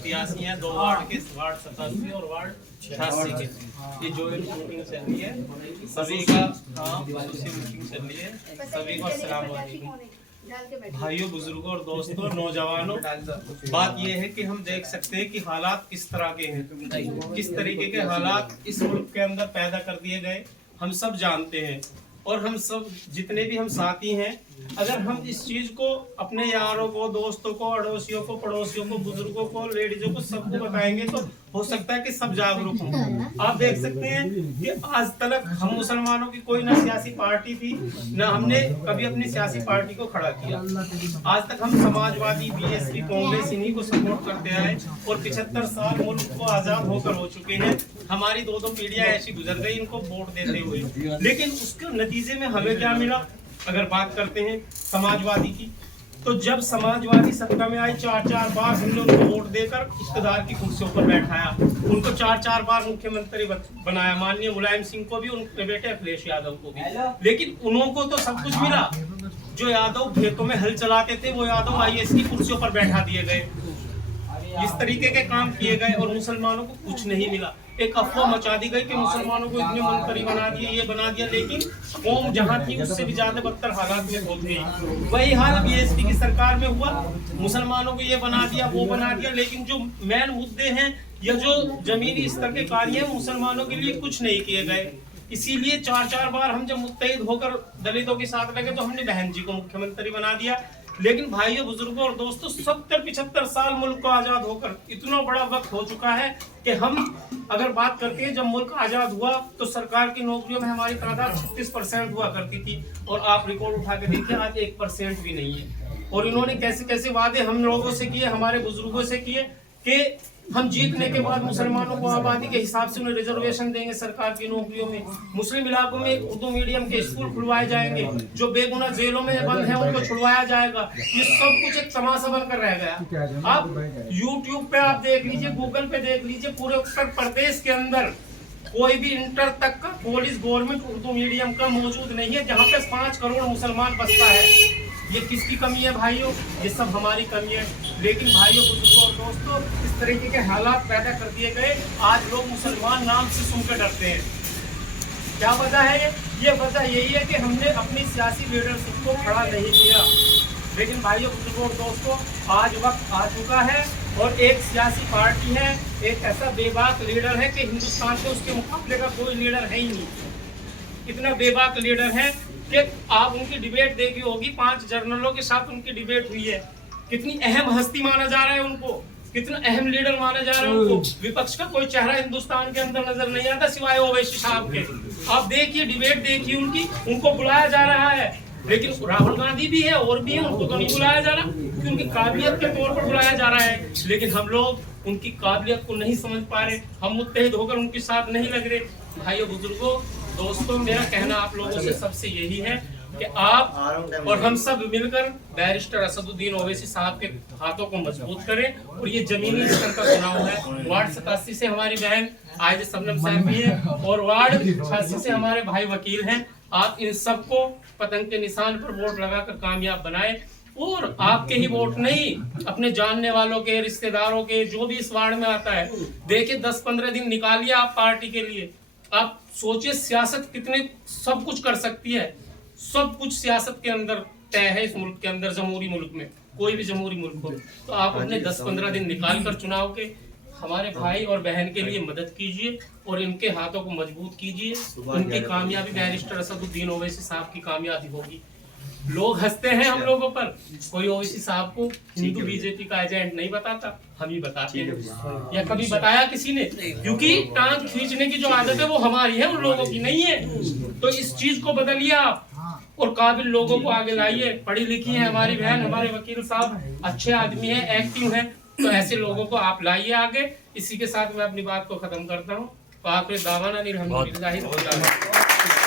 प्रत्याशी हैं, 2 वार्ड के, वार्ड 87 और वार्ड 86 के। ये जॉइंट मीटिंग चल रही है सभी का। हाँ, मीटिंग चल रही है सभी को। अस्सलाम वालेकुम भाइयों, बुजुर्गों और दोस्तों, नौजवानों। बात यह है कि हम देख सकते हैं कि हालात किस तरह के हैं, किस तरीके के हालात इस मुल्क के अंदर पैदा कर दिए गए, हम सब जानते हैं। और हम सब जितने भी हम साथी हैं, अगर हम इस चीज को अपने यारों को, दोस्तों को, अड़ोसियों को, पड़ोसियों को, बुजुर्गों को, लेडीजों को, सबको बताएंगे तो हो सकता है कि सब जागरूक हों। आप देख सकते हैं कि आज तक हम मुसलमानों की कोई ना सियासी पार्टी थी, ना हमने कभी अपनी सियासी पार्टी को खड़ा किया। आज तक हम समाजवादी, बीएसपी, कांग्रेस इन्हीं को सपोर्ट करते आए और 75 साल मुल्क को आजाद होकर हो चुके हैं। हमारी 2 पीढ़ियां ऐसी गुजर गई इनको वोट देते हुए, लेकिन उसके नतीजे में हमें क्या मिला? अगर बात करते हैं समाजवादी की, तो जब समाजवादी सत्ता में आई 4 बार हमने उनको वोट देकर इख्तिदार की कुर्सियों पर बैठाया, उनको 4 बार मुख्यमंत्री बनाया, माननीय मुलायम सिंह को भी, उनके बेटे अखिलेश यादव को भी। लेकिन उनको तो सब कुछ मिला। जो यादव खेतों में हल चलाते थे वो यादव IAS की कुर्सियों पर बैठा दिए गए। इस तरीके के काम किए गए और मुसलमानों को कुछ नहीं मिला। एक अफवाह मचा दी गई कि मुसलमानों को इतने मंत्री बना दिए, ये बना दिया, लेकिन कौम जहां थी उससे भी ज्यादा बदतर हालात में होते हैं। वही हाल BSP की सरकार में हुआ, मुसलमानों को ये बना दिया, वो बना दिया, लेकिन जो मेन मुद्दे हैं या जो जमीनी स्तर के कार्य हैं, मुसलमानों के लिए कुछ नहीं किए गए। इसीलिए 4 बार हम जब मुत्तहिद होकर दलितों के साथ लगे तो हमने बहन जी को मुख्यमंत्री बना दिया। लेकिन भाइयों, बुजुर्गों और दोस्तों, 70-75 साल मुल्क को आजाद होकर इतना बड़ा वक्त हो चुका है कि हम अगर बात करते हैं, जब मुल्क आजाद हुआ तो सरकार की नौकरियों में हमारी तादाद 36% हुआ करती थी, और आप रिकॉर्ड उठा के देखिए आज 1% भी नहीं है। और इन्होंने कैसे कैसे वादे हम लोगों से किए, हमारे बुजुर्गों से किए कि हम जीतने के बाद मुसलमानों को आबादी के हिसाब से उन्हें रिजर्वेशन देंगे सरकार की नौकरियों में, मुस्लिम इलाकों में उर्दू मीडियम के स्कूल खुलवाए जाएंगे, जो बेगुनाह जेलों में बंद हैं उनको छुड़वाया जाएगा। ये सब कुछ एक तमाशा बनकर रह गया। आप YouTube पे आप देख लीजिए, गूगल पे देख लीजिए, पूरे उत्तर प्रदेश के अंदर कोई भी इंटर तक का कॉलेज गवर्नमेंट उर्दू मीडियम का मौजूद नहीं है, जहाँ पे 5 करोड़ मुसलमान बसता है। ये किसकी कमी है भाइयों? ये सब हमारी कमी है। लेकिन भाइयों, बुजुर्गों और दोस्तों, इस तरीके के हालात पैदा कर दिए गए, आज लोग मुसलमान नाम से सुनकर डरते हैं। क्या वजह है? ये वजह यही है कि हमने अपनी सियासी लीडरशिप को खड़ा नहीं किया। लेकिन भाइयों, बुजुर्गों और दोस्तों, आज वक्त आ चुका है और एक सियासी पार्टी है, एक ऐसा बेबाक लीडर है कि हिंदुस्तान में उसके मुकाबले का कोई लीडर है ही नहीं। इतना बेबाक लीडर है कि आप उनकी डिबेट देखी होगी, 5 जर्नलों के साथ उनकी डिबेट हुई है। कितनी अहम हस्ती माना जा रहा है उनको, कितना अहम लीडर माना जा रहा है उनको। विपक्ष का कोई चेहरा हिंदुस्तान के अंदर नजर नहीं आता सिवाय ओवैसी साहब के। आप देखिए, डिबेट देखिए उनकी, उनको बुलाया जा रहा है। लेकिन राहुल गांधी भी है और भी है, उनको तो नहीं बुलाया जा रहा, क्योंकि उनकी काबिलियत के तौर पर बुलाया जा रहा है। लेकिन हम लोग उनकी काबिलियत को नहीं समझ पा रहे, हम मुत्तहिद होकर उनके साथ नहीं लग रहे। भाइयों, बुजुर्गों, दोस्तों, मेरा कहना आप लोगों से सबसे यही है कि आप और हम सब मिलकर बैरिस्टर असदुद्दीन ओवैसी साहब के हाथों को मजबूत करें। और ये जमीनी स्तर का चुनाव है। वार्ड 87 से हमारी बहन आयज सबनम साहब भी है और वार्ड 86 से हमारे भाई वकील हैं। आप इन सबको पतंग के निशान पर वोट लगाकर कामयाब बनाएं। और आपके ही वोट नहीं, अपने जानने वालों के, रिश्तेदारों के, जो भी इस वार्ड में आता है, देखिए 10-15 दिन निकालिए आप पार्टी के लिए। आप सोचिए, सियासत कितने सब कुछ कर सकती है। सब कुछ सियासत के अंदर तय है इस मुल्क के अंदर, जमहूरी मुल्क में, कोई भी जमहूरी मुल्क हो। तो आप अपने 10-15 दिन निकाल कर चुनाव के हमारे भाई और बहन के लिए मदद कीजिए और इनके हाथों को मजबूत कीजिए। उनकी कामयाबी बैरिस्टर असदुद्दीन ओवैसी साहब की कामयाबी होगी। लोग हंसते हैं हम लोगों पर, कोई ओवैसी साहब को हिंदू बीजेपी का एजेंट नहीं बताता, हम ही बताते हैं। या कभी बताया किसी ने? क्योंकि टांग खींचने की जो आदत है वो हमारी है, उन लोगों की नहीं है। तो इस चीज को बदलिए आप और काबिल लोगों को आगे लाइए। पढ़ी लिखी है हमारी बहन, हमारे वकील साहब अच्छे आदमी है, एक्टिव है, तो ऐसे लोगों को आप लाइए आगे। इसी के साथ मैं अपनी बात को खत्म करता हूँ। आखिर दावाना नहीं,